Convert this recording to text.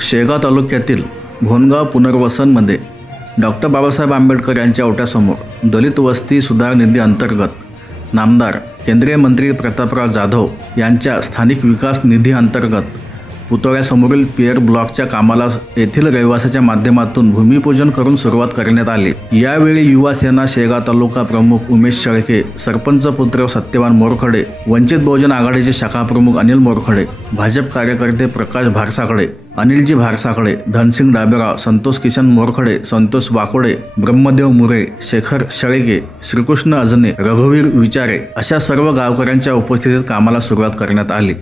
शेगाव तालुक्यातील भोनगाव पुनर्वसनमध्ये डॉक्टर बाबासाहेब आंबेडकर यांच्या ओट्यासमोर दलित वस्ती सुधार निधी अंतर्गत नामदार केंद्रीय मंत्री प्रतापराव जाधव यांच्या स्थानिक विकास निधी अंतर्गत पुतळ्यासमोरील पियर ब्लॉकच्या कामाला येथील रहिवाशाच्या माध्यमातून भूमिपूजन करून सुरुवात करण्यात आली। यावेळी युवा सेना शेगाव तालुका प्रमुख उमेश शेळके, सरपंच पुत्र सत्यवान मोरखडे, वंचित बहुजन आघाडीचे शाखा प्रमुख अनिल मोरखडे, भाजप कार्यकर्ते प्रकाश भारसाकडे, अनिलजी भारसाकडे, धनसिंग डाबेराव, संतोष किशन मोरखडे, संतोष वाकोडे, ब्रह्मदेव मुरे, शेखर शेळके, श्रीकृष्ण अजने, रघुवीर विचारे अशा सर्व गावकऱ्यांच्या उपस्थितीत कामाला सुरुवात करण्यात आली।